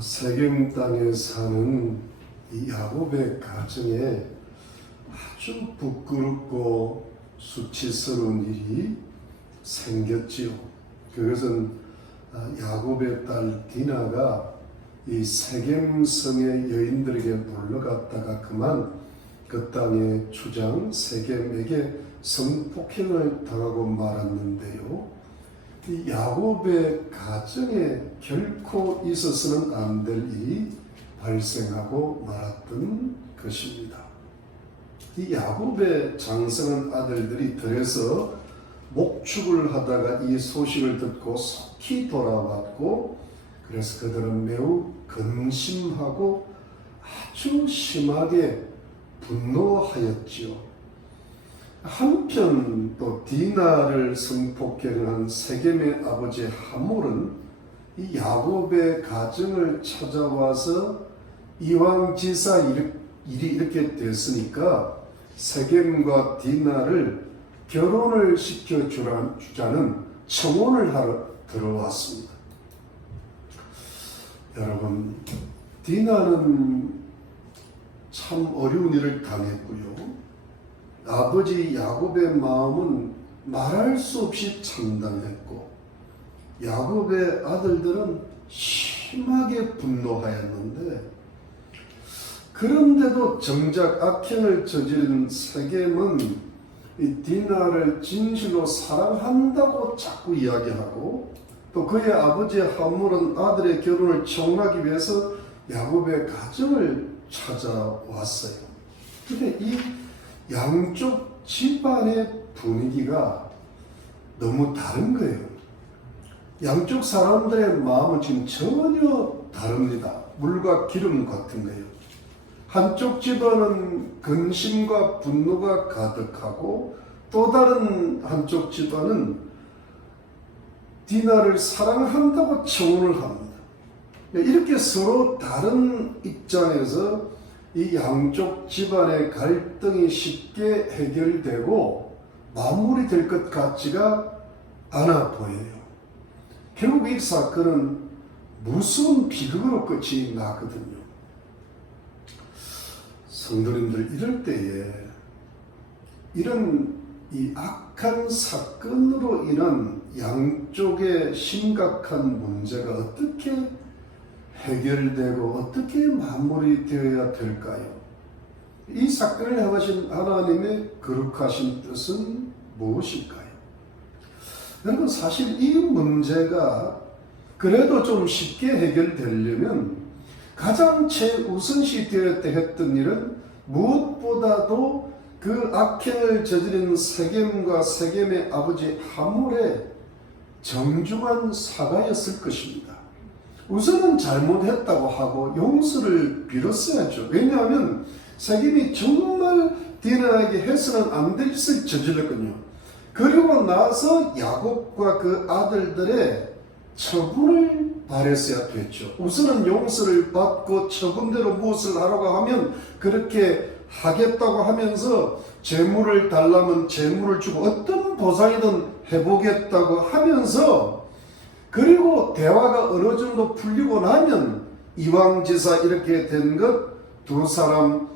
세겜 땅에 사는 이 야곱의 가정에 아주 부끄럽고 수치스러운 일이 생겼지요. 그것은 야곱의 딸 디나가 이 세겜 성의 여인들에게 놀러갔다가 그만 그 땅의 주장 세겜에게 성폭행을 당하고 말았는데요. 이 야곱의 가정에 결코 있어서는 안 될 일이 발생하고 말았던 것입니다. 이 야곱의 장성한 아들들이 들에서 목축을 하다가 이 소식을 듣고 속히 돌아왔고, 그래서 그들은 매우 근심하고 아주 심하게 분노하였지요. 한편 또 디나를 성폭행한 세겜의 아버지 하몰은 이 야곱의 가정을 찾아와서 이왕지사 일이 이렇게 됐으니까 세겜과 디나를 결혼을 시켜주자는 청혼을 하러 들어왔습니다. 여러분, 디나는 참 어려운 일을 당했고요. 아버지 야곱의 마음은 말할 수 없이 참담했고, 야곱의 아들들은 심하게 분노하였는데, 그런데도 정작 악행을 저지른 세겜은 이 디나를 진실로 사랑한다고 자꾸 이야기하고, 또 그의 아버지 하몰은 아들의 결혼을 청하기 위해서 야곱의 가정을 찾아왔어요. 근데 이 양쪽 집안의 분위기가 너무 다른 거예요. 양쪽 사람들의 마음은 지금 전혀 다릅니다. 물과 기름 같은 거예요. 한쪽 집안은 근심과 분노가 가득하고, 또 다른 한쪽 집안은 디나를 사랑한다고 청혼을 합니다. 이렇게 서로 다른 입장에서 이 양쪽 집안의 갈등이 쉽게 해결되고 마무리될 것 같지가 않아 보여요. 결국 이 사건은 무서운 비극으로 끝이 나거든요. 성도님들, 이럴 때에 이런 이 악한 사건으로 인한 양쪽의 심각한 문제가 어떻게 해결되고 어떻게 마무리되어야 될까요? 이 사건을 향하신 하나님의 거룩하신 뜻은 무엇일까요? 여러분, 사실 이 문제가 그래도 좀 쉽게 해결되려면 가장 최우선시 되어야 했던 일은 무엇보다도 그 악행을 저지른 세겜과 세겜의 아버지 하몰의 정중한 사과였을 것입니다. 우선은 잘못했다고 하고 용서를 빌었어야죠. 왜냐하면 세겜이 정말 디나에게 해서는 안 될 짓을 저질렀거든요. 그리고 나서 야곱과 그 아들들의 처분을 바랬어야 됐죠. 우선은 용서를 받고 처분대로 무엇을 하라고 하면 그렇게 하겠다고 하면서 재물을 달라면 재물을 주고 어떤 보상이든 해보겠다고 하면서, 그리고 대화가 어느 정도 풀리고 나면 이왕지사 이렇게 된 것 두 사람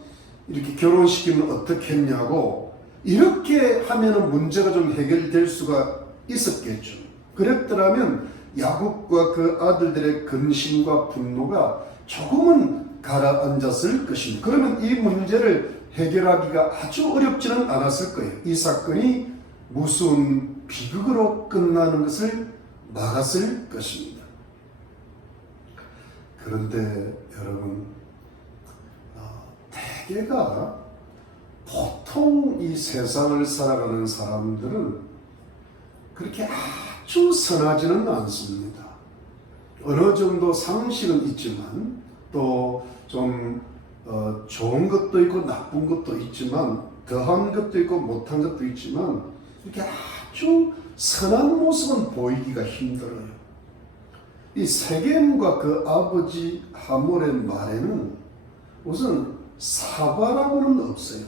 이렇게 결혼시키면 어떻겠냐고, 이렇게 하면은 문제가 좀 해결될 수가 있었겠죠. 그랬더라면 야곱과 그 아들들의 근심과 분노가 조금은 가라앉았을 것입니다. 그러면 이 문제를 해결하기가 아주 어렵지는 않았을 거예요. 이 사건이 무서운 비극으로 끝나는 것을 막았을 것입니다. 그런데 여러분, 대개가 보통 이 세상을 살아가는 사람들은 그렇게 아주 선하지는 않습니다. 어느 정도 상식은 있지만 또 좀 좋은 것도 있고 나쁜 것도 있지만, 더한 것도 있고 못한 것도 있지만, 이렇게 아주 선한 모습은 보이기가 힘들어요. 이 세겜과 그 아버지 하몰의 말에는 우선 사과라고는 없어요.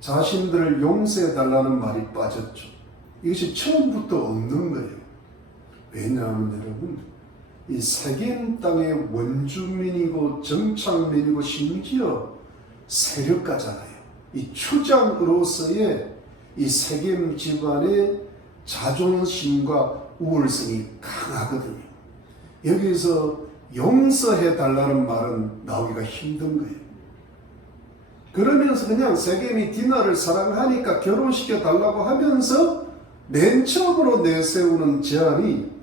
자신들을 용서해달라는 말이 빠졌죠. 이것이 처음부터 없는 거예요. 왜냐하면 여러분, 이 세겜 땅의 원주민이고 정착민이고 심지어 세력가잖아요. 이 추장으로서의 이 세겜 집안의 자존심과 우월성이 강하거든요. 여기서 용서해 달라는 말은 나오기가 힘든 거예요. 그러면서 그냥 세겜이 디나를 사랑하니까 결혼시켜 달라고 하면서 맨 처음으로 내세우는 제안이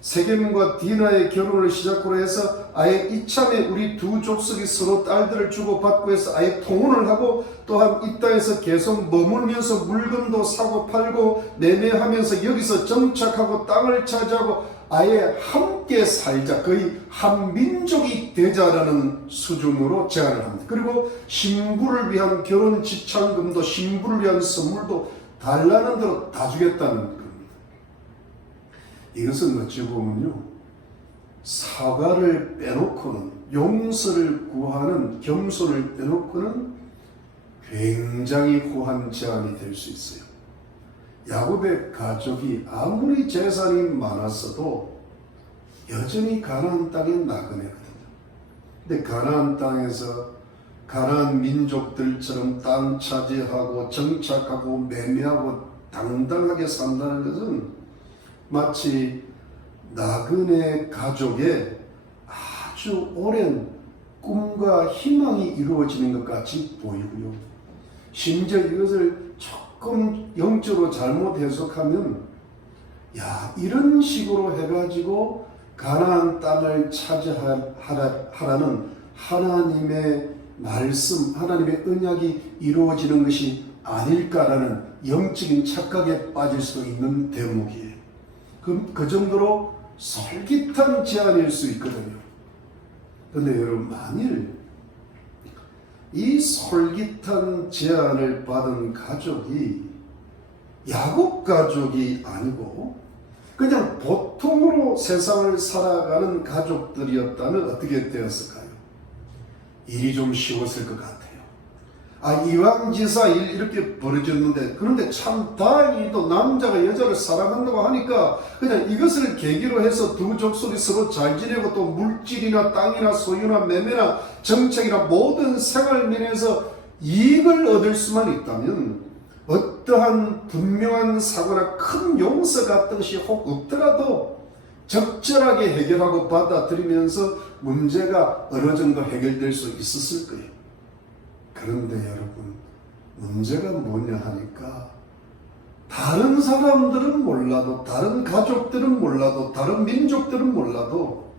세겜과 디나의 결혼을 시작으로 해서 아예 이참에 우리 두 족속이 서로 딸들을 주고받고 해서 아예 통혼을 하고 또한 이 땅에서 계속 머물면서 물건도 사고 팔고 매매하면서 여기서 정착하고 땅을 차지하고 아예 함께 살자, 거의 한 민족이 되자라는 수준으로 제안을 합니다. 그리고 신부를 위한 결혼 지참금도 신부를 위한 선물도 달라는 대로 다 주겠다는 겁니다. 이것은 어찌 보면요, 사과를 빼놓고는, 용서를 구하는 겸손을 빼놓고는 굉장히 후한 제안이 될 수 있어요. 야곱의 가족이 아무리 재산이 많았어도 여전히 가나안 땅에 나그네거든요. 근데 가나안 땅에서 가나안 민족들처럼 땅 차지하고 정착하고 매매하고 당당하게 산다는 것은 마치 나그네 가족의 아주 오랜 꿈과 희망이 이루어지는 것 같이 보이고요. 심지어 이것을 조금 영적으로 잘못 해석하면, 야, 이런 식으로 해가지고 가나안 땅을 차지하라는 하나님의 말씀, 하나님의 언약이 이루어지는 것이 아닐까라는 영적인 착각에 빠질 수도 있는 대목이에요. 그 정도로 솔깃한 제안일 수 있거든요. 그런데 여러분, 만일 이 솔깃한 제안을 받은 가족이 야곱 가족이 아니고 그냥 보통으로 세상을 살아가는 가족들이었다면 어떻게 되었을까요? 일이 좀 쉬웠을 것 같아요. 이왕지사 일 이렇게 벌어졌는데, 그런데 참 다행히도 남자가 여자를 사랑한다고 하니까 그냥 이것을 계기로 해서 두 족속이 서로 잘 지내고 또 물질이나 땅이나 소유나 매매나 정책이나 모든 생활면에서 이익을 얻을 수만 있다면 어떠한 분명한 사고나 큰 용서 같은 것이 혹 없더라도 적절하게 해결하고 받아들이면서 문제가 어느 정도 해결될 수 있었을 거예요. 그런데 여러분, 문제가 뭐냐 하니까 다른 사람들은 몰라도, 다른 가족들은 몰라도, 다른 민족들은 몰라도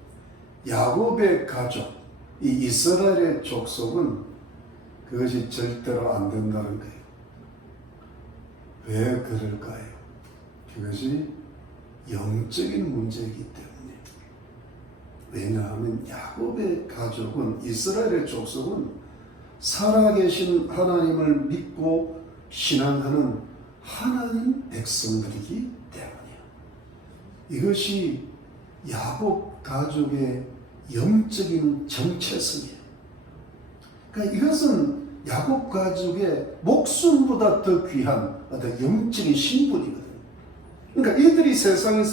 야곱의 가족, 이 이스라엘의 족속은 그것이 절대로 안 된다는 거예요. 왜 그럴까요? 그것이 영적인 문제이기 때문에. 왜냐하면 야곱의 가족은, 이스라엘의 족속은 살아계신 하나님을 믿고 신앙하는 하나님 백성들이기 때문이에요. 이것이 야곱 가족의 영적인 정체성이에요. 그러니까 이것은 야곱 가족의 목숨보다 더 귀한 어떤 영적인 신분이거든요. 그러니까 이들이 세상을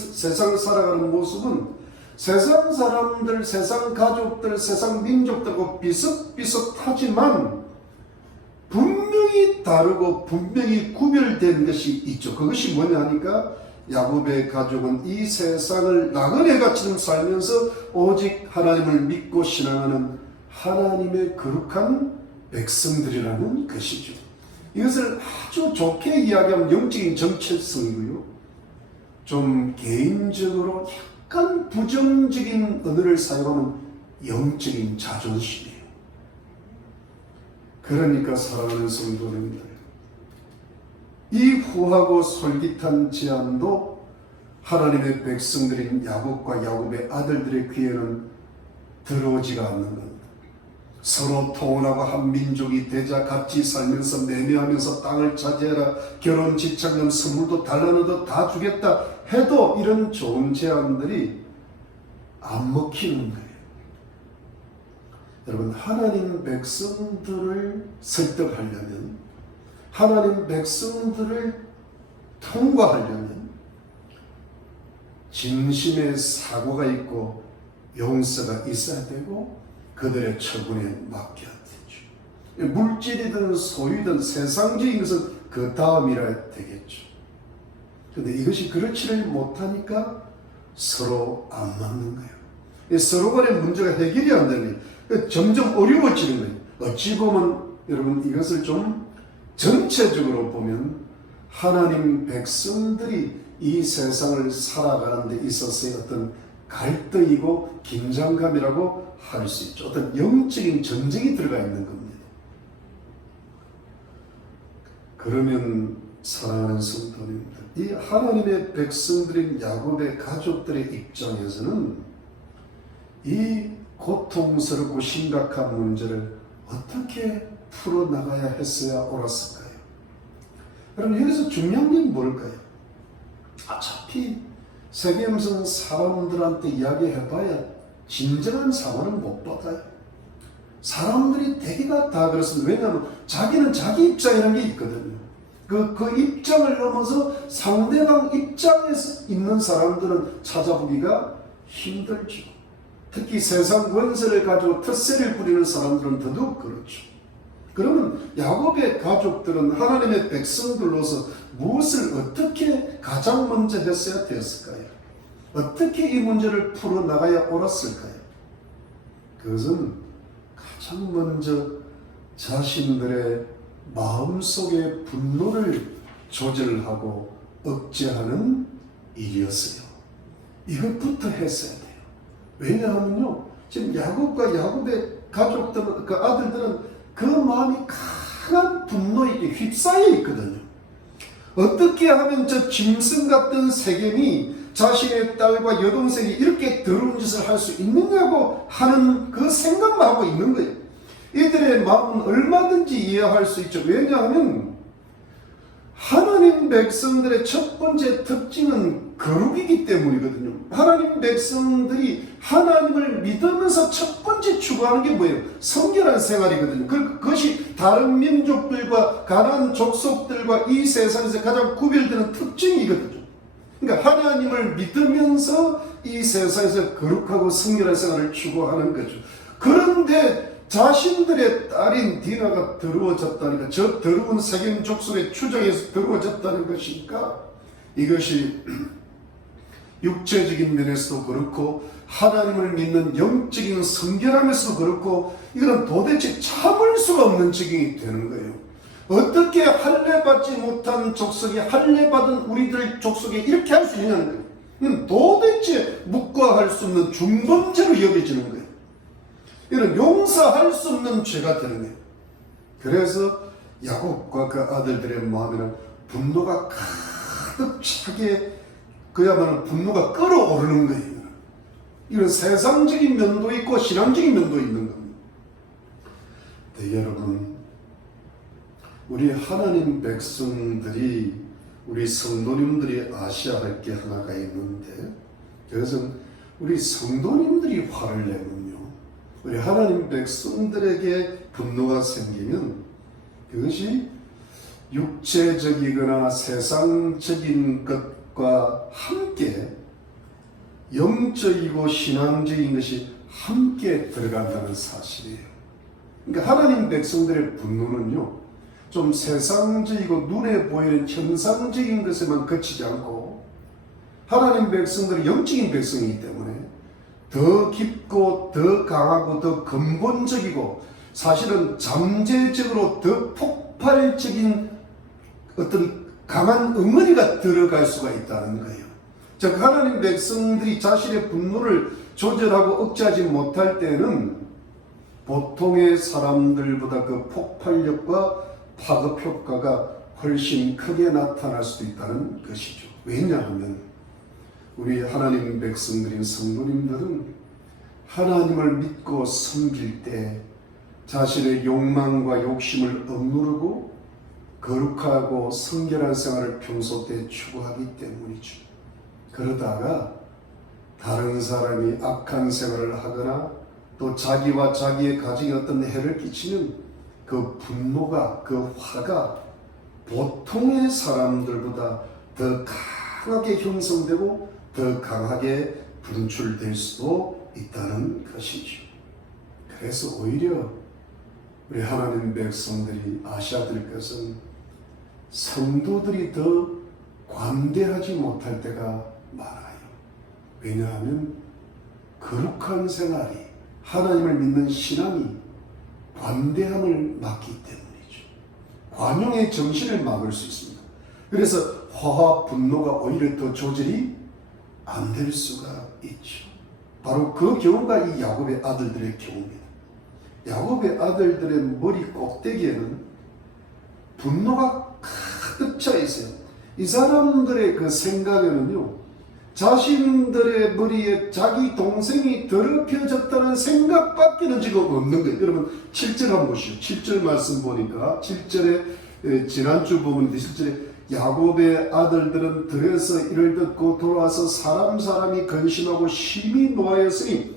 살아가는 모습은 세상 사람들, 세상 가족들, 세상 민족들하고 비슷비슷하지만 분명히 다르고 분명히 구별된 것이 있죠. 그것이 뭐냐 하니까 야곱의 가족은 이 세상을 나그네같이 살면서 오직 하나님을 믿고 신앙하는 하나님의 거룩한 백성들이라는 것이죠. 이것을 아주 좋게 이야기하면 영적인 정체성이고요. 좀 개인적으로 약간 부정적인 언어를 사용하는 영적인 자존심이에요. 그러니까 사랑하는 성도님들, 이 후하고 솔깃한 제안도 하나님의 백성들인 야곱과 야곱의 아들들의 귀에는 들어오지가 않는 겁니다. 서로 통혼하고 한 민족이 되자 같이 살면서 매매하면서 땅을 차지해라, 결혼 지참금 선물도 달라는 다 주겠다 해도 이런 좋은 제안들이 안 먹히는 거예요. 여러분, 하나님 백성들을 설득하려면, 하나님 백성들을 통과하려면 진심의 사고가 있고 용서가 있어야 되고 그들의 처분에 맡겨야 되죠. 물질이든 소유든 세상적인 것은 그 다음이라 되겠죠. 근데 이것이 그렇지를 못하니까 서로 안 맞는 거예요. 서로 간의 문제가 해결이 안 되니 점점 어려워지는 거예요. 어찌 보면 여러분 이것을 좀 전체적으로 보면 하나님 백성들이 이 세상을 살아가는 데 있어서의 어떤 갈등이고 긴장감이라고 할 수 있죠. 어떤 영적인 전쟁이 들어가 있는 겁니다. 그러면 사랑하는 성도님들, 이 하나님의 백성들인 야곱의 가족들의 입장에서는 이 고통스럽고 심각한 문제를 어떻게 풀어나가야 했어야 옳았을까요? 여러분 여기서 중요한 게 뭘까요? 어차피 세계에서 사람들한테 이야기해봐야 진정한 상황을 못 받아요. 사람들이 대개가 다 그렇습니다. 왜냐하면 자기는 자기 입장이라는 게 있거든요. 그 입장을 넘어서 상대방 입장에서 있는 사람들은 찾아보기가 힘들죠. 특히 세상 권세를 가지고 텃세를 부리는 사람들은 더더욱 그렇죠. 그러면 야곱의 가족들은 하나님의 백성들로서 무엇을 어떻게 가장 먼저 했어야 되었을까요? 어떻게 이 문제를 풀어나가야 옳았을까요? 그것은 가장 먼저 자신들의 마음속의 분노를 조절하고 억제하는 일이었어요. 이것부터 했어야 돼요. 왜냐하면요, 지금 야곱과 야곱의 가족들, 그 아들들은 그 마음이 강한 분노에 휩싸여 있거든요. 어떻게 하면 저 짐승 같은 세겜이 자신의 딸과 여동생이 이렇게 더러운 짓을 할 수 있느냐고 하는 그 생각만 하고 있는 거예요. 이들의 마음은 얼마든지 이해할 수 있죠. 왜냐하면 하나님 백성들의 첫 번째 특징은 거룩이기 때문이거든요. 하나님 백성들이 하나님을 믿으면서 첫 번째 추구하는 게 뭐예요? 성결한 생활이거든요. 그것이 다른 민족들과 가나안 족속들과 이 세상에서 가장 구별되는 특징이거든요. 그러니까 하나님을 믿으면서 이 세상에서 거룩하고 성결한 생활을 추구하는 거죠. 그런데 자신들의 딸인 디나가 더러워졌다니까, 저 더러운 세겜 족속의 추정에서 더러워졌다는 것이니까 이것이 육체적인 면에서도 그렇고 하나님을 믿는 영적인 성결함에서도 그렇고 이거는 도대체 참을 수가 없는 적이 되는 거예요. 어떻게 할례받지 못한 족속이 할례받은 우리들 족속에 이렇게 할 수 있냐는 거예요. 이건 도대체 묵과할 수 없는 중범죄로 여겨지는 거예요. 이는 용서할 수 없는 죄가 되는 거예요. 그래서 야곱과 그 아들들의 마음에는 분노가 가득 차게, 그야말로 분노가 끓어오르는 거예요. 이런 세상적인 면도 있고 신앙적인 면도 있는 겁니다. 네, 여러분, 우리 하나님 백성들이, 우리 성도님들이 아셔야 할 게 하나가 있는데, 그것은 우리 성도님들이 화를 내면요, 우리 하나님 백성들에게 분노가 생기면 그것이 육체적이거나 세상적인 것과 함께 영적이고 신앙적인 것이 함께 들어간다는 사실이에요. 그러니까 하나님 백성들의 분노는요, 좀 세상적이고 눈에 보이는 현상적인 것에만 그치지 않고 하나님 백성들은 영적인 백성이기 때문에 더 깊고 더 강하고 더 근본적이고 사실은 잠재적으로 더 폭발적인 어떤 강한 응어리가 들어갈 수가 있다는 거예요. 즉 하나님 백성들이 자신의 분노를 조절하고 억제하지 못할 때는 보통의 사람들보다 그 폭발력과 파급 효과가 훨씬 크게 나타날 수도 있다는 것이죠. 왜냐하면 우리 하나님 백성들인 성도님들은 하나님을 믿고 섬길 때 자신의 욕망과 욕심을 억누르고 거룩하고 성결한 생활을 평소 때 추구하기 때문이죠. 그러다가 다른 사람이 악한 생활을 하거나 또 자기와 자기의 가정에 어떤 해를 끼치면 그 분노가, 그 화가 보통의 사람들보다 더 강하게 형성되고 더 강하게 분출될 수도 있다는 것이죠. 그래서 오히려 우리 하나님 백성들이 아셔야 될 것은 성도들이 더 관대하지 못할 때가 많아요. 왜냐하면 거룩한 생활이, 하나님을 믿는 신앙이 관대함을 막기 때문이죠. 관용의 정신을 막을 수 있습니다. 그래서 화와 분노가 오히려 더 조절이 안 될 수가 있죠. 바로 그 경우가 이 야곱의 아들들의 경우입니다. 야곱의 아들들의 머리 꼭대기에는 분노가 가득 차 있어요. 이 사람들의 그 생각에는요, 자신들의 머리에 자기 동생이 더럽혀졌다는 생각밖에는 지금 없는 거예요. 여러분 7절 한번 보시죠. 7절 말씀 보니까 7절에 지난주 보면 7절에 야곱의 아들들은 들에서 이를 듣고 돌아와서 사람이 근심하고 심히 노하였으니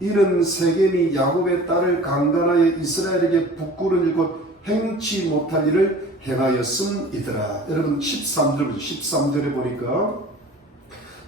이는 세겜이 야곱의 딸을 강간하여 이스라엘에게 부끄러운 일곧 행치 못할 일을 행하였음이더라. 여러분 13절에 보니까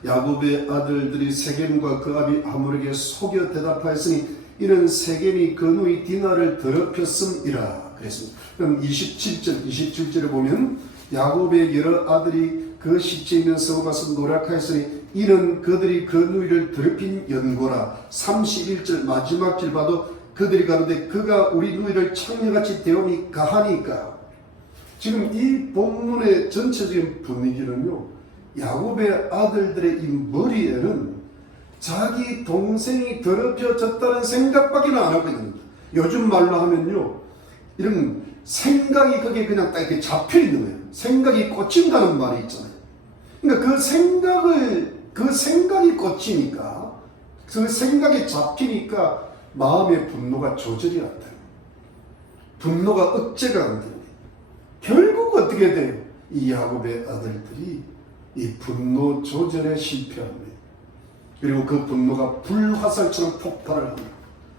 야곱의 아들들이 세겜과 그 아비 하물에게 속여 대답하였으니 이는 세겜이 그 누이 디나를 더럽혔음이라 그랬습니다. 그럼 27절에 보면 야곱의 여러 아들이 그 시체이면 서로 가서 노력하였으니 이는 그들이 그 누이를 더럽힌 연고라. 31절 마지막 절 봐도 그들이 가는데 그가 우리 누이를 창녀같이 대함이 가하니까. 지금 이 본문의 전체적인 분위기는요, 야곱의 아들들의 이 머리에는 자기 동생이 더럽혀졌다는 생각밖에 안 하고 있는 겁니다. 요즘 말로 하면요, 이런 생각이 거기에 그냥 딱 이렇게 잡혀 있는 거예요. 생각이 꽂힌다는 말이 있잖아요. 그러니까 그 생각이 꽂히니까, 그 생각이 잡히니까 마음의 분노가 조절이 안 돼요. 분노가 억제가 안 돼요. 결국 어떻게 돼요? 이 야곱의 아들들이 이 분노 조절에 실패합니다. 그리고 그 분노가 불화살처럼 폭발을 합니다.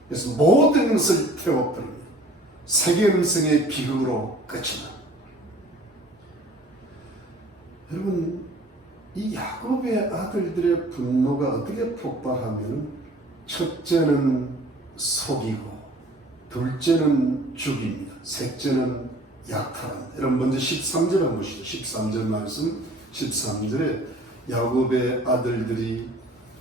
그래서 모든 것을 태워버립니다. 세겜성의 비극으로 끝이 납니다. 여러분, 이 야곱의 아들들의 분노가 어떻게 폭발하면 첫째는 속이고 둘째는 죽입니다. 셋째는 약탈합니다. 여러분 먼저 13절 한번 보시죠. 13절 말씀 13절에 야곱의 아들들이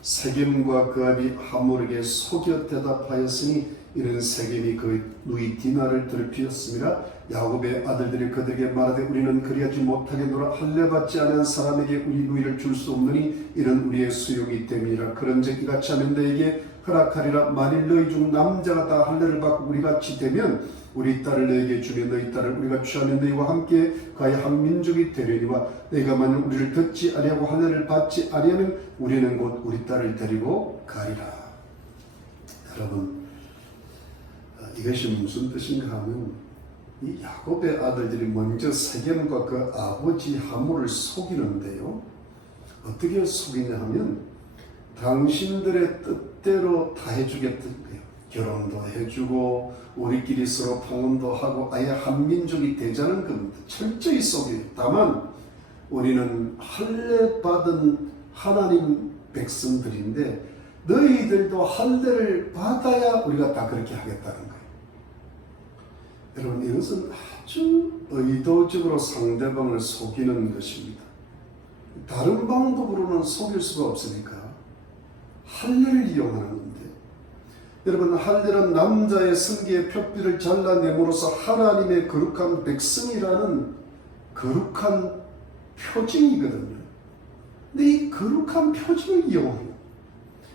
세겜과 그 아비 하몰에게 속여 대답하였으니 이는 세겜이 그 누이 디나를 더럽히었습니다. 야곱의 아들들이 그들에게 말하되 우리는 그리하지 못하겠노라. 할례받지 않은 사람에게 우리 누이를 줄 수 없느니 이는 우리의 수용이 됨이라. 그런즉 이같이 하면 너에게 허락하리라. 만일 너희 중 남자가 다 할례를 받고 우리같이 되면 우리 딸을 너에게 주며 너희 딸을 우리가 취하면 너희와 함께 가히 한 민족이 되려니와 너희가 만일 우리를 듣지 아니하고 할례를 받지 아니하면 우리는 곧 우리 딸을 데리고 가리라. 여러분, 이것이 무슨 뜻인가 하면 이 야곱의 아들들이 먼저 세겜과 그 아버지 하몰을 속이는데요, 어떻게 속이냐 하면 당신들의 뜻대로 다 해주겠다는 거예요. 결혼도 해주고 우리끼리 서로 통혼도 하고 아예 한 민족이 되자는 겁니다. 철저히 속여요. 다만 우리는 할례 받은 하나님 백성들인데 너희들도 할례를 받아야 우리가 다 그렇게 하겠다는 거예요. 여러분, 이것은 아주 의도적으로 상대방을 속이는 것입니다. 다른 방법으로는 속일 수가 없으니까 할례를 이용하는 건데, 여러분, 할례는 남자의 성기의 표피를 잘라냄으로써 하나님의 거룩한 백성이라는 거룩한 표징이거든요. 근데 이 거룩한 표징을 이용해요.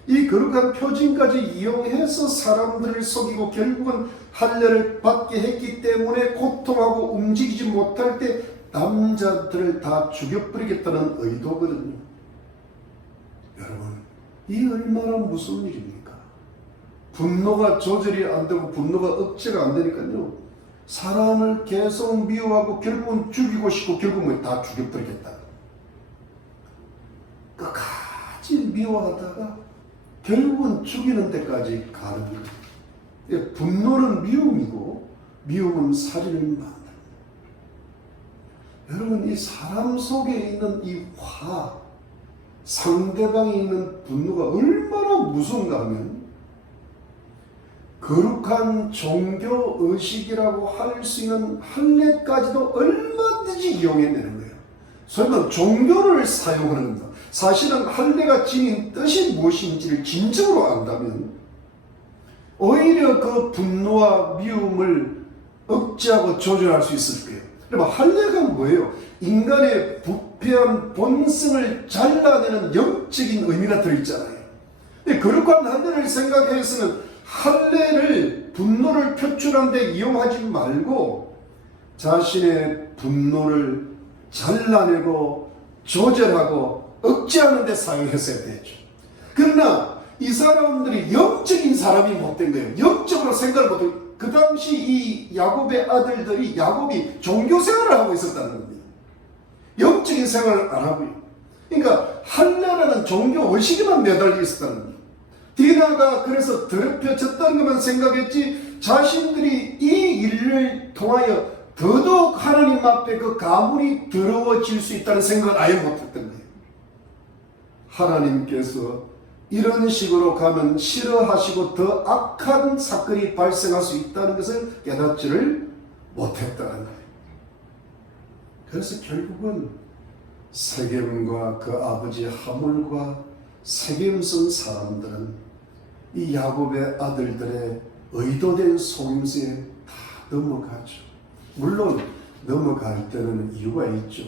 이 거룩한 표징까지 이용해서 사람들을 속이고 결국은 할례를 받게 했기 때문에 고통하고 움직이지 못할 때 남자들을 다 죽여버리겠다는 의도거든요. 여러분, 이 얼마나 무서운 일입니까? 분노가 조절이 안 되고 분노가 억제가 안 되니까요, 사람을 계속 미워하고 결국은 죽이고 싶고 결국은 다 죽여버리겠다. 끝까지 미워하다가 결국은 죽이는 데까지 가는 거예요. 분노는 미움이고 미움은 살인을 만듭니다. 여러분, 이 사람 속에 있는 이 화, 상대방이 있는 분노가 얼마나 무서운가 하면 거룩한 종교 의식이라고 할 수 있는 할례까지도 얼마든지 이용해내는 거예요. 소위 말하면 종교를 사용하는 겁니다. 사실은 할례가 지닌 뜻이 무엇인지를 진정으로 안다면 오히려 그 분노와 미움을 억제하고 조절할 수 있을 거예요. 그러면 할례가 뭐예요? 인간의 부패한 본성을 잘라내는 영적인 의미가 들어있잖아요. 거룩한 할례를 생각해서는 할례를 분노를 표출하는 데 이용하지 말고 자신의 분노를 잘라내고 조절하고 억제하는 데 사용했어야 되죠. 그러나 이 사람들이 영적인 사람이 못된 거예요. 영적으로 생각을 못해요. 그 당시 이 야곱의 아들들이 야곱이 종교생활을 하고 있었다는 겁니다. 영적인 생활을 안 하고요. 그러니까 할례라는 종교 의식에만 매달려 있었다는 겁니다. 디나가 그래서 더럽혀졌다는 것만 생각했지 자신들이 이 일을 통하여 더더욱 하나님 앞에 그 가문이 더러워질 수 있다는 생각을 아예 못했던 거예요. 하나님께서 이런 식으로 가면 싫어하시고 더 악한 사건이 발생할 수 있다는 것을 깨닫지를 못했다는 거예요. 그래서 결국은 세겜과 그 아버지 하물과 세겜성 사람들은 이 야곱의 아들들의 의도된 속임수에 다 넘어가죠. 물론 넘어갈 때는 이유가 있죠.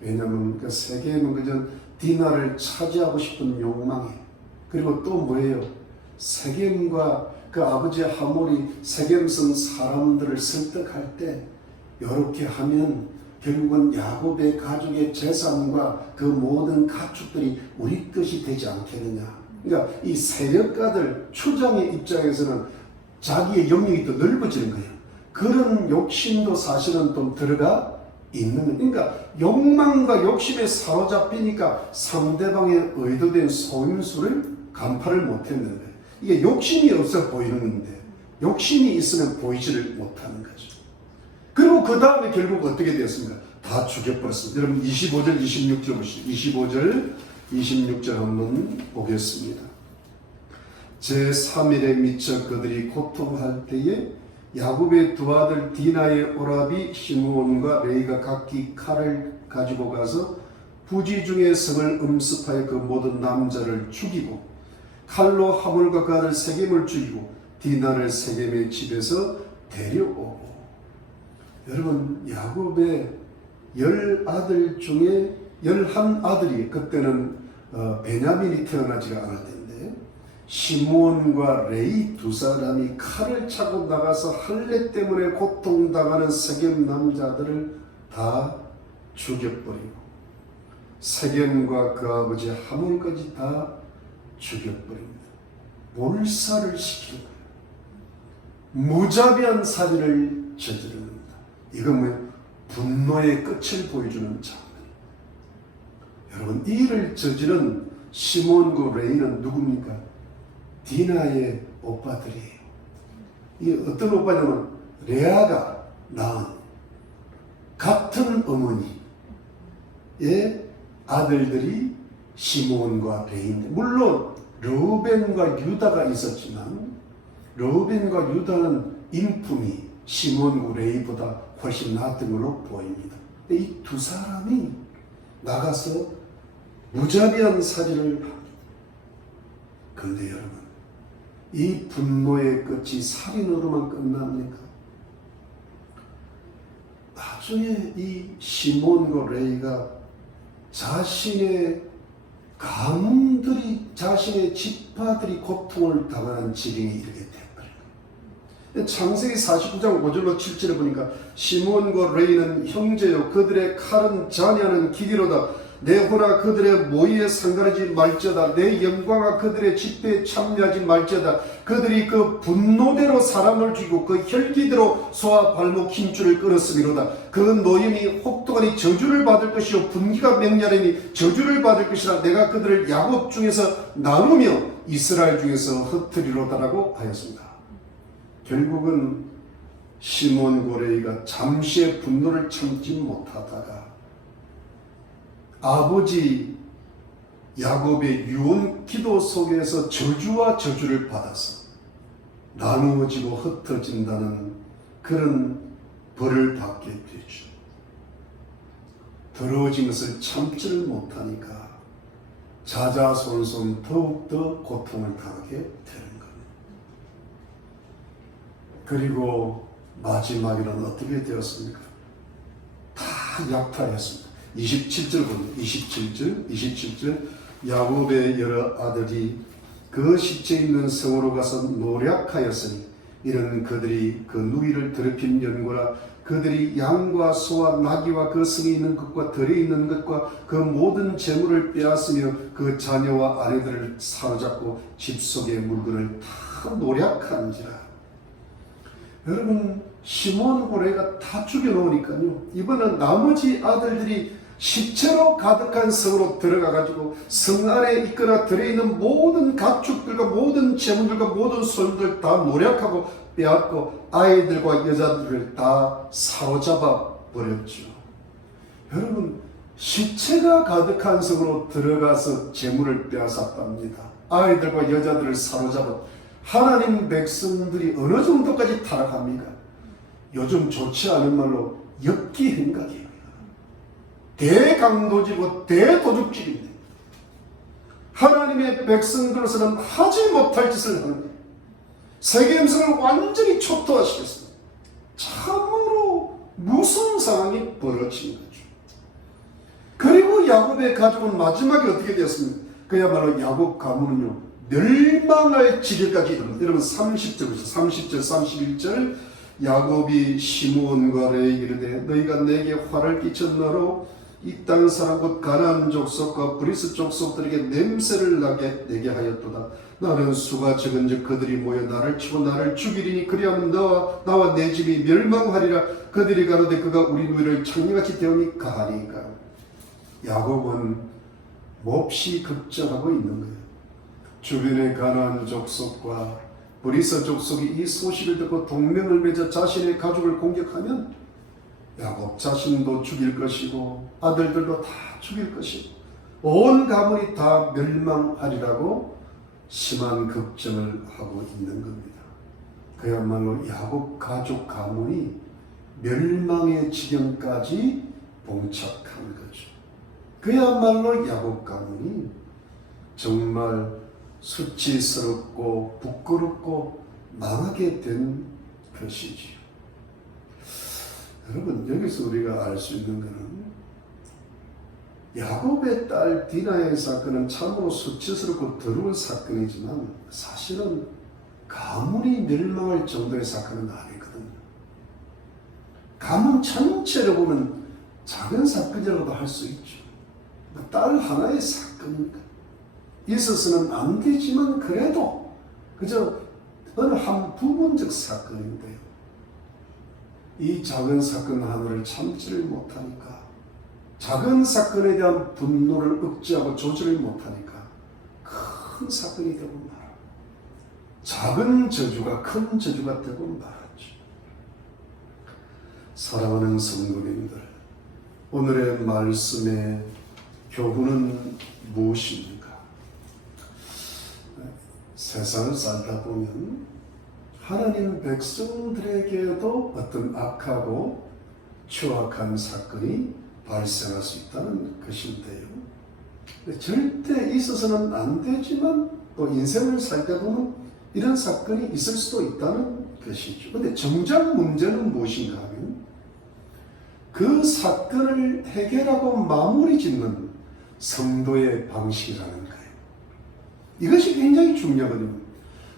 왜냐하면 그 세겜은 그저 디나를 차지하고 싶은 욕망이에요. 그리고 또 뭐예요? 세겜과 그 아버지 하몰이 세겜성 사람들을 설득할 때 이렇게 하면 결국은 야곱의 가족의 재산과 그 모든 가축들이 우리 것이 되지 않겠느냐. 그러니까 이 세력가들 추장의 입장에서는 자기의 영역이 더 넓어지는 거예요. 그런 욕심도 사실은 좀 들어가 있는 거예요. 그러니까 욕망과 욕심에 사로잡히니까 상대방의 의도된 속임수를 간파를 못했는 거예요. 이게 욕심이 없어 보이는 건데 욕심이 있으면 보이지를 못하는 거죠. 그리고 그 다음에 결국 어떻게 되었습니까? 다 죽여버렸습니다. 여러분 25절 26절 보시죠. 25절 26절 한번 보겠습니다. 제3일에 미쳐 그들이 고통할 때에 야곱의 두 아들 디나의 오라비 시므온과 레이가 각기 칼을 가지고 가서 부지 중의 성을 음습하여 그 모든 남자를 죽이고 칼로 하물과 그 아들 세겜을 죽이고 디나를 세겜의 집에서 데려오고. 여러분 야곱의 10아들 중에 11아들이 그때는 베냐민이 태어나지가 않을 텐데 시므온과 레이 두 사람이 칼을 차고 나가서 할례 때문에 고통당하는 세겜 남자들을 다 죽여버리고 세겜과 그 아버지 하물까지 다 죽여버립니다. 몰살을 시키는 거예요. 무자비한 살인을 저지르는 겁니다. 이건 뭐예요? 분노의 끝을 보여주는 장면. 여러분 이 일을 저지른 시몬과 레이는 누굽니까? 디나의 오빠들이에요. 이 어떤 오빠냐면 레아가 낳은 같은 어머니의 아들들이 시몬과 레이인데 물론 르우벤과 유다가 있었지만 르우벤과 유다는 인품이 시몬과 레이보다 훨씬 나았던 걸로 보입니다. 이 두 사람이 나가서 무자비한 살인을 합니다. 그런데 여러분 이 분노의 끝이 살인으로만 끝납니까? 나중에 이 시몬과 레이가 자신의 가문들이 자신의 지파들이 고통을 당하는 지경에 이르게 되어버려요. 창세기 49장 5절로 7절에 보니까 시몬과 레이는 형제요 그들의 칼은 잔해하는 기기로다. 내 호라 그들의 모의에 상관하지 말지어다. 내 영광아 그들의 집회에 참여하지 말지어다. 그들이 그 분노대로 사람을 죽이고 그 혈기대로 소와 발목 힘줄을 끊었음이로다. 그 노임이 혹독하니 저주를 받을 것이요 분기가 맹렬하니 저주를 받을 것이라. 내가 그들을 야곱 중에서 나누며 이스라엘 중에서 흩트리로다라고 하였습니다. 결국은 시몬 고레이가 잠시의 분노를 참지 못하다가 아버지 야곱의 유언 기도 속에서 저주와 저주를 받아서 나누어지고 흩어진다는 그런 벌을 받게 되죠. 더러워진 것을 참지를 못하니까 자자손손 더욱더 고통을 당하게 되는 겁니다. 그리고 마지막에는 어떻게 되었습니까? 다 약탈했습니다. 27절 보면 27절 야곱의 여러 아들이 그 시체 있는 성으로 가서 노략하였으니 이는 그들이 그 누이를 더럽힌 연고라. 그들이 양과 소와 나귀와 그 성에 있는 것과 들에 있는 것과 그 모든 재물을 빼앗으며 그 자녀와 아내들을 사로잡고 집 속의 물건을 다 노략한지라. 여러분, 시몬 고레가 다 죽여놓으니까요, 이번엔 나머지 아들들이 시체로 가득한 성으로 들어가가지고 성 안에 있거나 들어있는 모든 가축들과 모든 재물들과 모든 소유들 다 노략하고 빼앗고 아이들과 여자들을 다 사로잡아 버렸죠. 여러분, 시체가 가득한 성으로 들어가서 재물을 빼앗았답니다. 아이들과 여자들을 사로잡아. 하나님 백성들이 어느 정도까지 타락합니까? 요즘 좋지 않은 말로 엽기 행각이에요. 대강도질이고 대도둑질입니다. 하나님의 백성들로서는 하지 못할 짓을 하는 거예요. 세계 음성을 완전히 초토화시켰습니다. 참으로 무서운 상황이 벌어진 거죠. 그리고 야곱의 가족은 마지막에 어떻게 되었습니까? 그야말로 야곱 가문은요, 멸망할 지경까지 이릅니다. 여러분 30절 31절 야곱이 시므온과 레에게 이르되 너희가 내게 화를 끼쳤나로 이 땅 사람 곧 가나안 족속과 브리스 족속들에게 냄새를 나게 내게 하였도다. 나는 수가 적은즉 그들이 모여 나를 치고 나를 죽이리니 그리하면 나와 내 집이 멸망하리라. 그들이 가로되 그가 우리 누이를 창녀같이 대하니 가하니까. 야곱은 몹시 걱정하고 있는 거예요. 주변의 가나안 족속과 브리스 족속이 이 소식을 듣고 동맹을 맺어 자신의 가족을 공격하면 야곱 자신도 죽일 것이고 아들들도 다 죽일 것이고 온 가문이 다 멸망하리라고 심한 걱정을 하고 있는 겁니다. 그야말로 야곱 가족 가문이 멸망의 지경까지 봉착한 거죠. 그야말로 야곱 가문이 정말 수치스럽고 부끄럽고 망하게 된 것이지요. 여러분, 여기서 우리가 알 수 있는 것은 야곱의 딸 디나의 사건은 참으로 수치스럽고 더러운 사건이지만 사실은 가문이 멸망할 정도의 사건은 아니거든요. 가문 전체를 보면 작은 사건이라고도 할 수 있죠. 딸 하나의 사건이니까 있어서는 안 되지만 그래도 그저 어느 한 부분적 사건인데요. 이 작은 사건 하나를 참지를 못하니까, 작은 사건에 대한 분노를 억제하고 조절을 못하니까 큰 사건이 되고 말아. 작은 저주가 큰 저주가 되고 말았죠. 사랑하는 성도님들, 오늘의 말씀의 교훈은 무엇입니까? 세상을 살다 보면 하나님 백성들에게도 어떤 악하고 추악한 사건이 발생할 수 있다는 것인데요. 절대 있어서는 안 되지만 또 인생을 살다 보면 이런 사건이 있을 수도 있다는 것이죠. 그런데 정작 문제는 무엇인가 하면 그 사건을 해결하고 마무리 짓는 성도의 방식이라는 거예요. 이것이 굉장히 중요하거든요.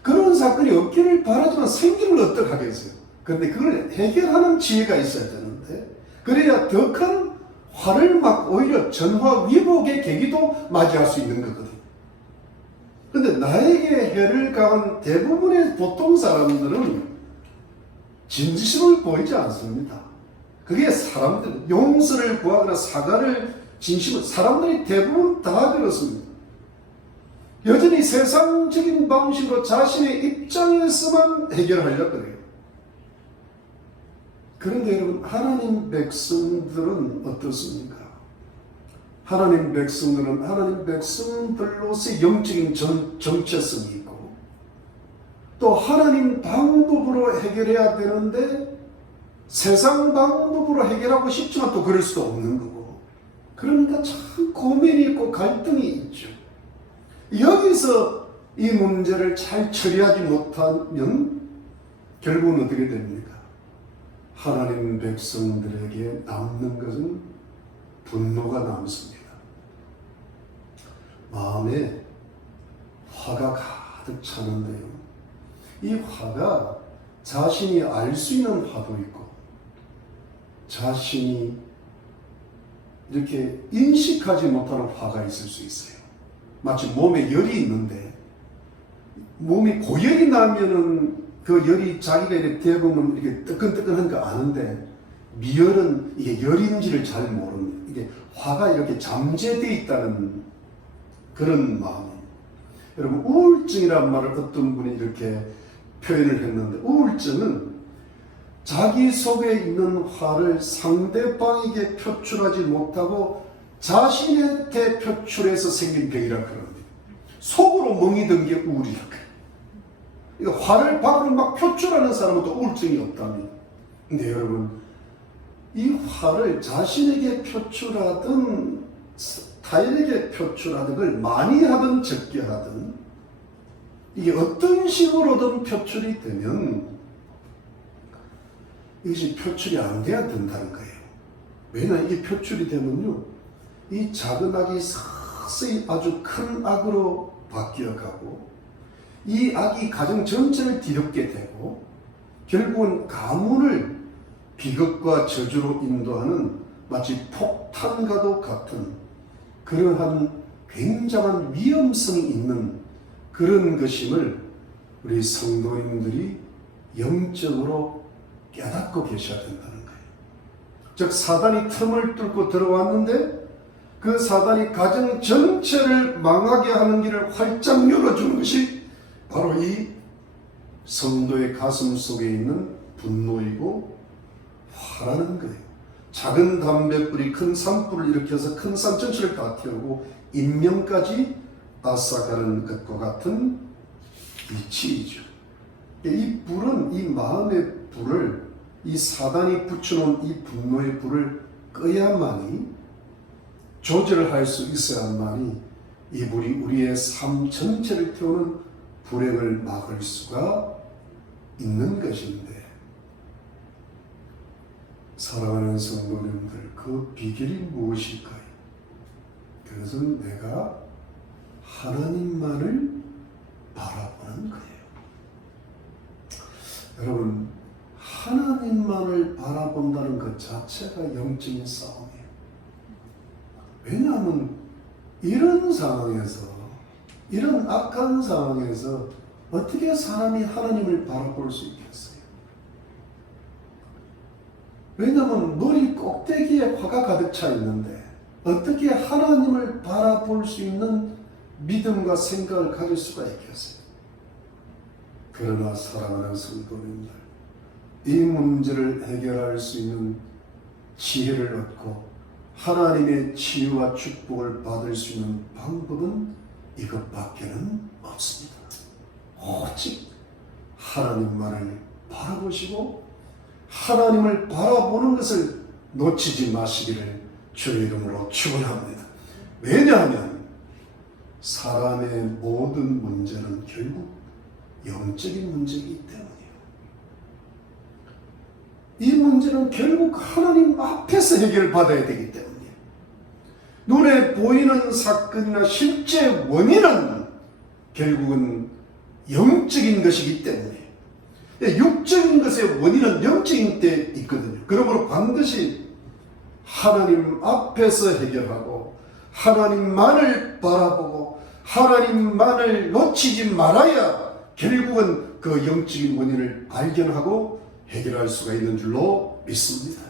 그런 사건이 없기를 바라지만 생기면 어떡하겠어요? 그런데 그걸 해결하는 지혜가 있어야 되는데, 그래야 더 큰 화를 막 오히려 전화 위복의 계기도 맞이할 수 있는 거거든요. 그런데 나에게 해를 가한 대부분의 보통 사람들은 진심을 보이지 않습니다. 그게 사람들, 용서를 구하거나 사과를 진심을, 사람들이 대부분 다 그렇습니다. 여전히 세상적인 방식으로 자신의 입장에서만 해결하려고 그래요. 그런데 여러분, 하나님 백성들은 어떻습니까? 하나님 백성들은 하나님 백성들로서의 영적인 정체성이 있고 또 하나님 방법으로 해결해야 되는데 세상 방법으로 해결하고 싶지만 또 그럴 수도 없는 거고, 그러니까 참 고민이 있고 갈등이 있죠. 여기서 이 문제를 잘 처리하지 못하면 결국은 어떻게 됩니까? 하나님 백성들에게 남는 것은 분노가 남습니다. 마음에 화가 가득 차는데요, 이 화가 자신이 알 수 있는 화도 있고 자신이 이렇게 인식하지 못하는 화가 있을 수 있어요. 마치 몸에 열이 있는데 몸이 고열이 나면은 그 열이 자기가 이렇게 대보면 이렇게 뜨끈뜨끈한 거 아는데, 미열은 이게 열인지를 잘 모르는, 이게 화가 이렇게 잠재되어 있다는 그런 마음입니다. 여러분, 우울증이란 말을 어떤 분이 이렇게 표현을 했는데, 우울증은 자기 속에 있는 화를 상대방에게 표출하지 못하고 자신한테 표출해서 생긴 병이라 그럽니다. 속으로 멍이 든 게 우울이라 그래요. 화를 밖으로 막 표출하는 사람은 또 우울증이 없답니다. 근데 여러분, 이 화를 자신에게 표출하든 타인에게 표출하든, 그걸 많이 하든 적게 하든, 이게 어떤 식으로든 표출이 되면 이것이 표출이 안 돼야 된다는 거예요. 왜냐하면 이게 표출이 되면요, 이 작은 악이 서서히 아주 큰 악으로 바뀌어가고, 이 악이 가정 전체를 뒤덮게 되고, 결국은 가문을 비극과 저주로 인도하는 마치 폭탄과도 같은 그러한 굉장한 위험성이 있는 그런 것임을 우리 성도님들이 영적으로 깨닫고 계셔야 된다는 거예요. 즉, 사단이 틈을 뚫고 들어왔는데 그 사단이 가정 전체를 망하게 하는 길을 활짝 열어주는 것이 바로 이 성도의 가슴 속에 있는 분노이고 화라는 거예요. 작은 담뱃불이 큰 산불을 일으켜서 큰 산 전체를 다 태우고 인명까지 앗아가는 것과 같은 이치이죠. 이 불은, 이 마음의 불을, 이 사단이 붙여놓은 이 분노의 불을 꺼야만이, 조절할 수 있어야만이 이 불이 우리의 삶 전체를 태우는 불행을 막을 수가 있는 것인데, 사랑하는 성도님들, 그 비결이 무엇일까요? 그것은 내가 하나님만을 바라보는 거예요. 여러분, 하나님만을 바라본다는 것 자체가 영적인 싸움이에요. 왜냐하면 이런 상황에서, 이런 악한 상황에서 어떻게 사람이 하나님을 바라볼 수 있겠어요? 왜냐하면 머리 꼭대기에 화가 가득 차 있는데 어떻게 하나님을 바라볼 수 있는 믿음과 생각을 가질 수가 있겠어요? 그러나 사랑하는 성도님들, 이 문제를 해결할 수 있는 지혜를 얻고 하나님의 치유와 축복을 받을 수 있는 방법은 이것밖에는 없습니다. 오직 하나님만을 바라보시고 하나님을 바라보는 것을 놓치지 마시기를 주의 이름으로 축원합니다. 왜냐하면 사람의 모든 문제는 결국 영적인 문제이기 때문이에요. 이 문제는 결국 하나님 앞에서 해결받아야 되기 때문이에요. 눈에 보이는 사건이나 실제 원인은 결국은 영적인 것이기 때문에, 육적인 것의 원인은 영적인 때 있거든요. 그러므로 반드시 하나님 앞에서 해결하고 하나님만을 바라보고 하나님만을 놓치지 말아야 결국은 그 영적인 원인을 발견하고 해결할 수가 있는 줄로 믿습니다.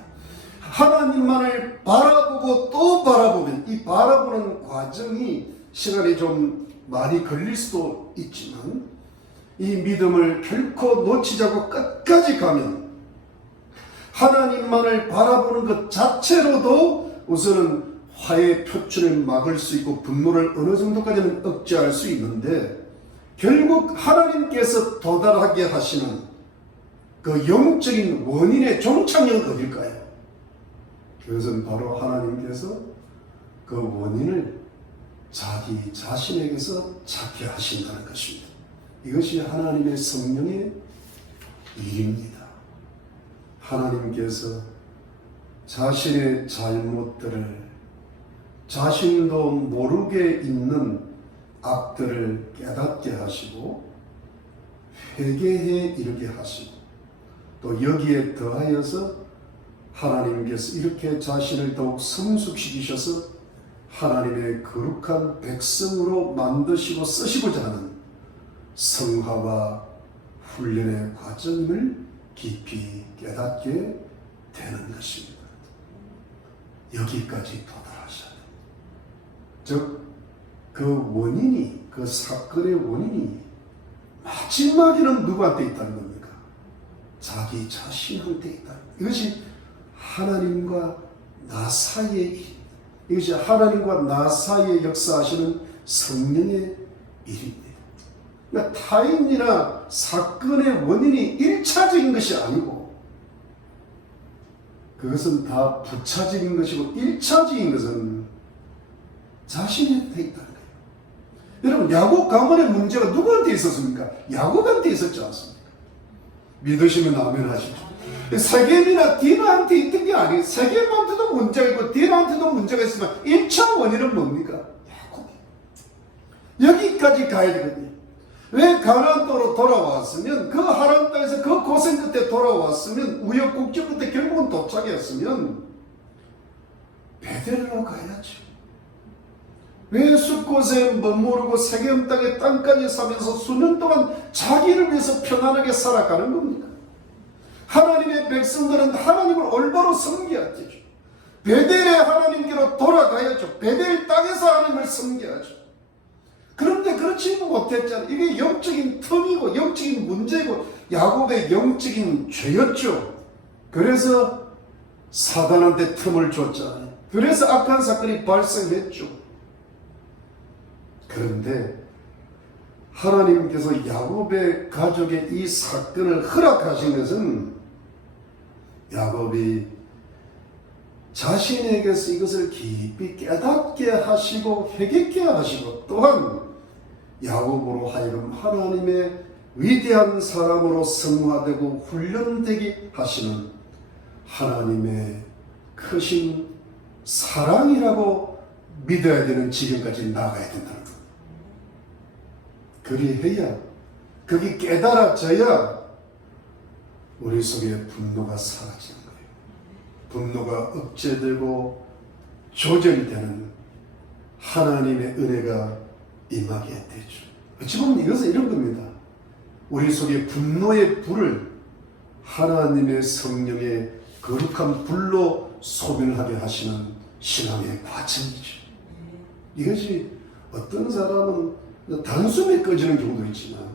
하나님만을 바라보고 또 바라보면, 이 바라보는 과정이 시간이 좀 많이 걸릴 수도 있지만 이 믿음을 결코 놓치자고 끝까지 가면 하나님만을 바라보는 것 자체로도 우선은 화의 표출을 막을 수 있고 분노를 어느 정도까지는 억제할 수 있는데, 결국 하나님께서 도달하게 하시는 그 영적인 원인의 종착역은 어딜까요? 그것은 바로 하나님께서 그 원인을 자기 자신에게서 찾게 하신다는 것입니다. 이것이 하나님의 성령의 일입니다. 하나님께서 자신의 잘못들을 자신도 모르게 있는 악들을 깨닫게 하시고 회개해 이르게 하시고 또 여기에 더하여서 하나님께서 이렇게 자신을 더욱 성숙시키셔서 하나님의 거룩한 백성으로 만드시고 쓰시고자 하는 성화와 훈련의 과정을 깊이 깨닫게 되는 것입니다. 여기까지 도달하셔야 됩니다. 즉, 그 원인이, 그 사건의 원인이 마지막에는 누구한테 있다는 겁니까? 자기 자신한테 있다는 겁니다. 이것이 하나님과 나 사이의 일입니다. 이것이 하나님과 나 사이에 역사하시는 성령의 일입니다. 그러니까 타인이나 사건의 원인이 1차적인 것이 아니고 그것은 다 부차적인 것이고 1차적인 것은 자신한테 있다는 거예요. 여러분, 야곱 가문의 문제가 누구한테 있었습니까? 야곱한테 있었지 않습니까? 믿으시면 아멘 하시죠. 세겜이나 디나한테 있던 게 아니에요. 세겜한테도 문제가 있고 디나한테도 문제가 있으면 1차 원인은 뭡니까? 야곱이. 여기까지 가야 되거든요. 왜 가나안 땅으로 돌아왔으면, 그 하란 땅에서 그 고생 끝에 돌아왔으면, 우여곡절 끝에 결국은 도착했으면 베델로 가야죠. 왜 숲곳에 머무르고 세겜 땅의 땅까지 사면서 수년 동안 자기를 위해서 편안하게 살아가는 겁니까? 하나님의 백성들은 하나님을 올바로 섬겨야죠. 베델의 하나님께로 돌아가야죠. 베델 땅에서 하나님을 섬겨야죠. 그런데 그렇지 못했잖아요. 이게 영적인 틈이고 영적인 문제고 야곱의 영적인 죄였죠. 그래서 사단한테 틈을 줬잖아요. 그래서 악한 사건이 발생했죠. 그런데 하나님께서 야곱의 가족의 이 사건을 허락하신 것은 야곱이 자신에게서 이것을 깊이 깨닫게 하시고 회개케 하시고 또한 야곱으로 하여금 하나님의 위대한 사람으로 성화되고 훈련되게 하시는 하나님의 크신 사랑이라고 믿어야 되는 지경까지 나가야 된다는 것. 그리해야, 그게 깨달아져야 우리 속에 분노가 사라지는 거예요. 분노가 억제되고 조절되는 하나님의 은혜가 임하게 되죠. 어찌 보면 이것은 이런 겁니다. 우리 속에 분노의 불을 하나님의 성령의 거룩한 불로 소멸하게 하시는 신앙의 과정이죠. 이것이 어떤 사람은 단숨에 꺼지는 경우도 있지만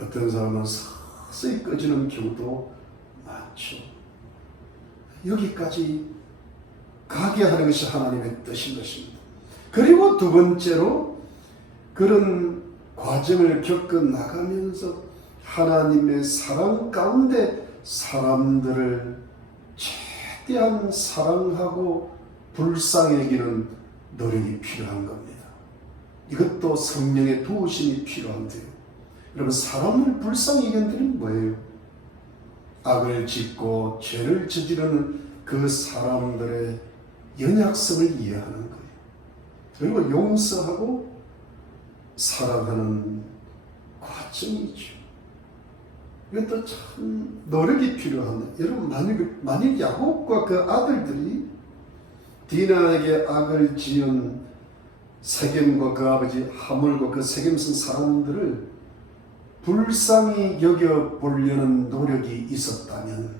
어떤 사람은 서서히 꺼지는 경우도 많죠. 여기까지 가게 하는 것이 하나님의 뜻인 것입니다. 그리고 두 번째로 그런 과정을 겪어 나가면서 하나님의 사랑 가운데 사람들을 최대한 사랑하고 불쌍히 여기는 노력이 필요한 겁니다. 이것도 성령의 도우심이 필요한데요. 여러분, 사람을 불쌍히 여기는 뭐예요? 악을 짓고 죄를 저지르는 그 사람들의 연약성을 이해하는 거예요. 그리고 용서하고 살아가는 과정이죠. 이것도 참 노력이 필요합니다. 여러분, 만일 야곱과 그 아들들이 디나에게 악을 지은 세겜과 그 아버지 하물과 그 세겜성 사람들을 불쌍히 여겨보려는 노력이 있었다면,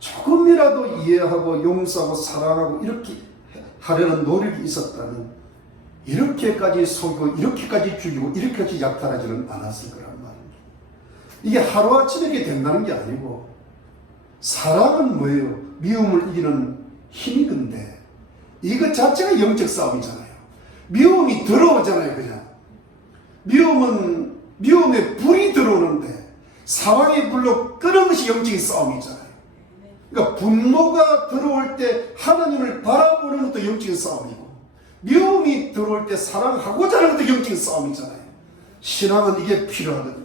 조금이라도 이해하고 용서하고 사랑하고 이렇게 하려는 노력이 있었다면 이렇게까지 속이고 이렇게까지 죽이고 이렇게까지 약탈하지는 않았을 거란 말입니다. 이게 하루아침에 이렇게 된다는 게 아니고, 사랑은 뭐예요? 미움을 이기는 힘이건데 이것 자체가 영적 싸움이잖아요. 미움이 들어오잖아요. 그냥 미움은 미움의 불이 들어오는데 사랑의 불로 끄는 것이 영적인 싸움이잖아요. 그러니까 분노가 들어올 때 하나님을 바라보는 것도 영적인 싸움이고, 미움이 들어올 때 사랑하고자 하는 것도 영적인 싸움이잖아요. 신앙은 이게 필요하거든요.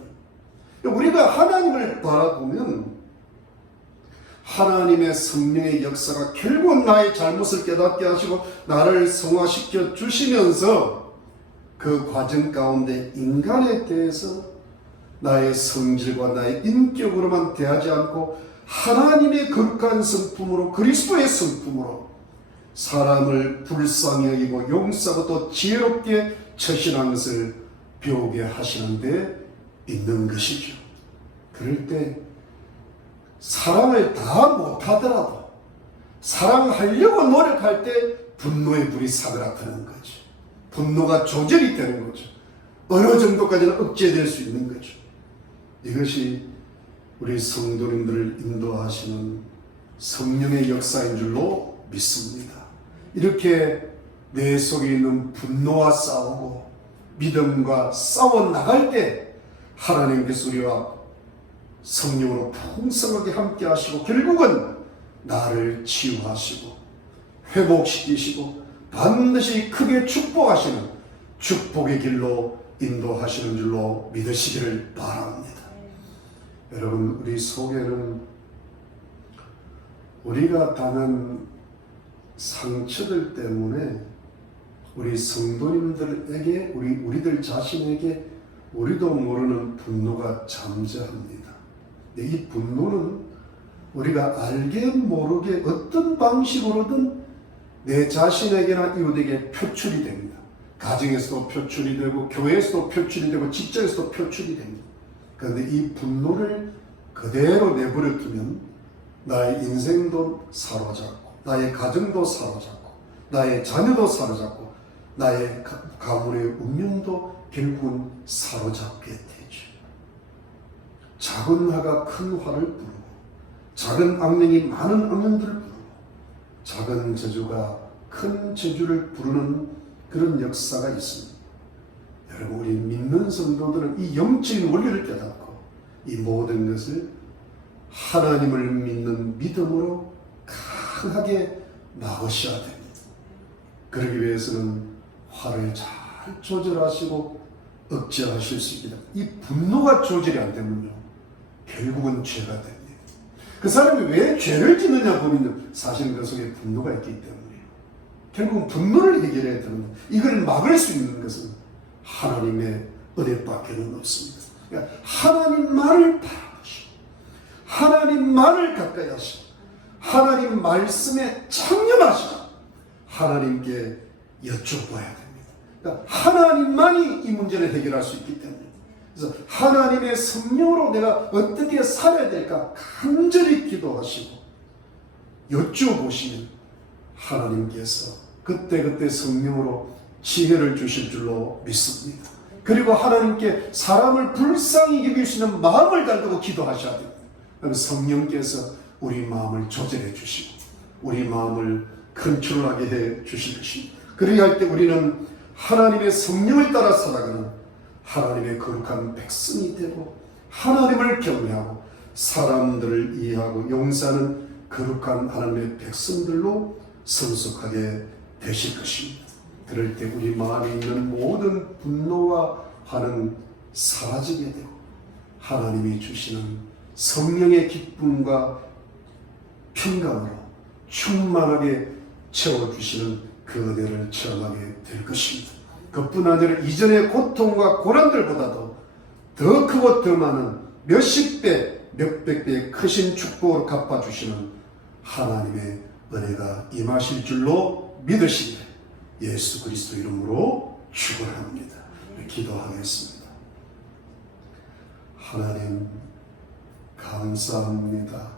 우리가 하나님을 바라보면 하나님의 성령의 역사가 결국 나의 잘못을 깨닫게 하시고 나를 성화시켜 주시면서 그 과정 가운데 인간에 대해서 나의 성질과 나의 인격으로만 대하지 않고 하나님의 거룩한 성품으로, 그리스도의 성품으로 사람을 불쌍히 여기고 용서하고 또 지혜롭게 처신하는 것을 배우게 하시는 데 있는 것이죠. 그럴 때 사랑을 다 못하더라도 사랑하려고 노력할 때 분노의 불이 사그라드는 거죠. 분노가 조절이 되는 거죠. 어느 정도까지는 억제될 수 있는 거죠. 이것이 우리 성도님들을 인도하시는 성령의 역사인 줄로 믿습니다. 이렇게 내 속에 있는 분노와 싸우고 믿음과 싸워 나갈 때 하나님께서 우리와 성령으로 풍성하게 함께 하시고 결국은 나를 치유하시고 회복시키시고 반드시 크게 축복하시는 축복의 길로 인도하시는 줄로 믿으시기를 바랍니다. 여러분, 우리 속에는 우리가 당한 상처들 때문에 우리 성도님들에게, 우리들 자신에게 우리도 모르는 분노가 잠재합니다. 이 분노는 우리가 알게 모르게 어떤 방식으로든 내 자신에게나 이웃에게 표출이 됩니다. 가정에서도 표출이 되고 교회에서도 표출이 되고 직장에서도 표출이 됩니다. 그런데 이 분노를 그대로 내버려 두면 나의 인생도 사로잡고 나의 가정도 사로잡고 나의 자녀도 사로잡고 나의 가문의 운명도 결국은 사로잡게 되죠. 작은 화가 큰 화를 부르고 작은 악령이 많은 악령들을 부르고 작은 저주가 큰 저주를 부르는 그런 역사가 있습니다. 여러분, 우리 믿는 성도들은 이 영적인 원리를 깨닫고 이 모든 것을 하나님을 믿는 믿음으로 강하게 막으셔야 됩니다. 그러기 위해서는 화를 잘 조절하시고 억제하실 수 있습니다. 이 분노가 조절이 안 되면요, 결국은 죄가 됩니다. 그 사람이 왜 죄를 짓느냐 보면 사실은 그 속에 분노가 있기 때문이에요. 결국은 분노를 해결해야 되는 거예요. 이걸 막을 수 있는 것은 하나님의 은혜밖에는 없습니다. 그러니까 하나님만을 바라보시고 하나님만을 가까이 하시고 하나님 말씀에 창념하시고 하나님께 여쭤봐야 됩니다. 그러니까 하나님만이 이 문제를 해결할 수 있기 때문에, 그래서 하나님의 성령으로 내가 어떻게 살아야 될까 간절히 기도하시고 여쭤보시면 하나님께서 그때그때 성령으로 지혜를 주실 줄로 믿습니다. 그리고 하나님께 사람을 불쌍히 여길 수 있는 마음을 가지고 기도하셔야 됩니다. 그럼 성령께서 우리 마음을 조절해 주시고 우리 마음을 컨트롤하게 해 주실 것입니다. 그래야 할 때 우리는 하나님의 성령을 따라 살아가는 하나님의 거룩한 백성이 되고 하나님을 경외하고 사람들을 이해하고 용서하는 거룩한 하나님의 백성들로 성숙하게 되실 것입니다. 그럴 때 우리 마음에 있는 모든 분노와 화는 사라지게 되고 하나님이 주시는 성령의 기쁨과 평강으로 충만하게 채워주시는 그 은혜를 체험하게 될 것입니다. 그뿐 아니라 이전의 고통과 고난들보다도 더 크고 더 많은 몇십 배, 몇백 배의 크신 축복으로 갚아주시는 하나님의 은혜가 임하실 줄로 믿으시기를 예수 그리스도 이름으로 축원합니다. 기도하겠습니다. 하나님 감사합니다.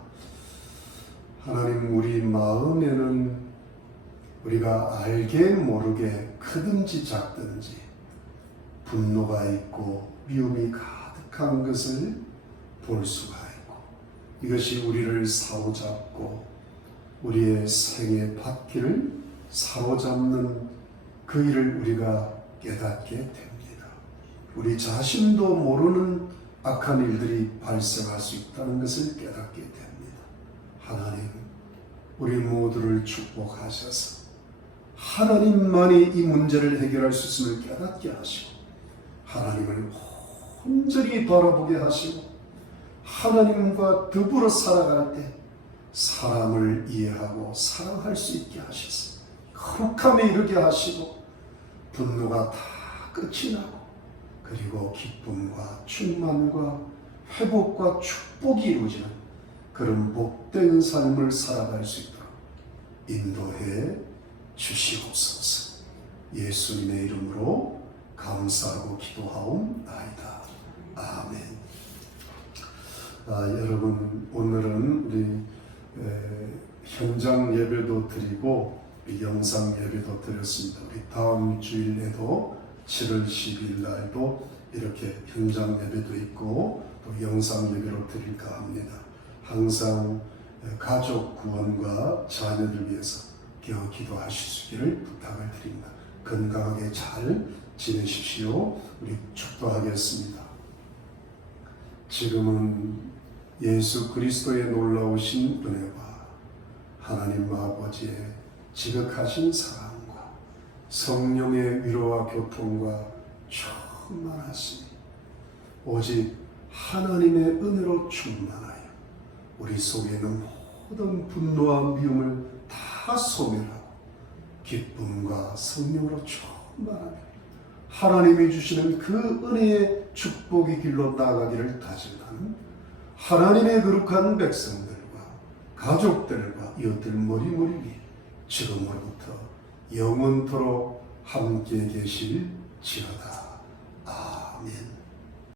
하나님, 우리 마음에는 우리가 알게 모르게 크든지 작든지 분노가 있고 미움이 가득한 것을 볼 수가 있고 이것이 우리를 사로잡고 우리의 생의 바퀴를 사로잡는 그 일을 우리가 깨닫게 됩니다. 우리 자신도 모르는 악한 일들이 발생할 수 있다는 것을 깨닫게 됩니다. 하나님, 우리 모두를 축복하셔서 하나님만이 이 문제를 해결할 수 있음을 깨닫게 하시고 하나님을 온전히 바라보게 하시고 하나님과 더불어 살아갈 때 사람을 이해하고 사랑할 수 있게 하셔서 거룩함에 이르게 하시고 분노가 다 끝이 나고 그리고 기쁨과 충만과 회복과 축복이 이루어지는 그런 복된 삶을 살아갈 수 있도록 인도해 주시옵소서. 예수님의 이름으로 감사하고 기도하옵나이다. 아멘. 여러분, 오늘은 우리 현장 예배도 드리고 영상 예배도 드렸습니다. 우리 다음 주일에도 7월 10일 날도 이렇게 현장 예배도 있고 또 영상 예배로 드릴까 합니다. 항상 가족 구원과 자녀들 위해서 기도하시기를 부탁을 드립니다. 건강하게 잘 지내십시오. 우리 축도하겠습니다. 지금은 예수 그리스도의 놀라우신 은혜와 하나님 아버지의 지극하신 사랑과 성령의 위로와 교통과 충만하시니 오직 하나님의 은혜로 충만하여 우리 속에 있는 모든 분노와 미움을 다 소멸하고 기쁨과 성령으로 충만하며 하나님이 주시는 그 은혜의 축복의 길로 나아가기를 다짐하는 하나님의 거룩한 백성들과 가족들과 이웃들 머리머리 지금으로부터 영원토록 함께 계실지어다. 아멘.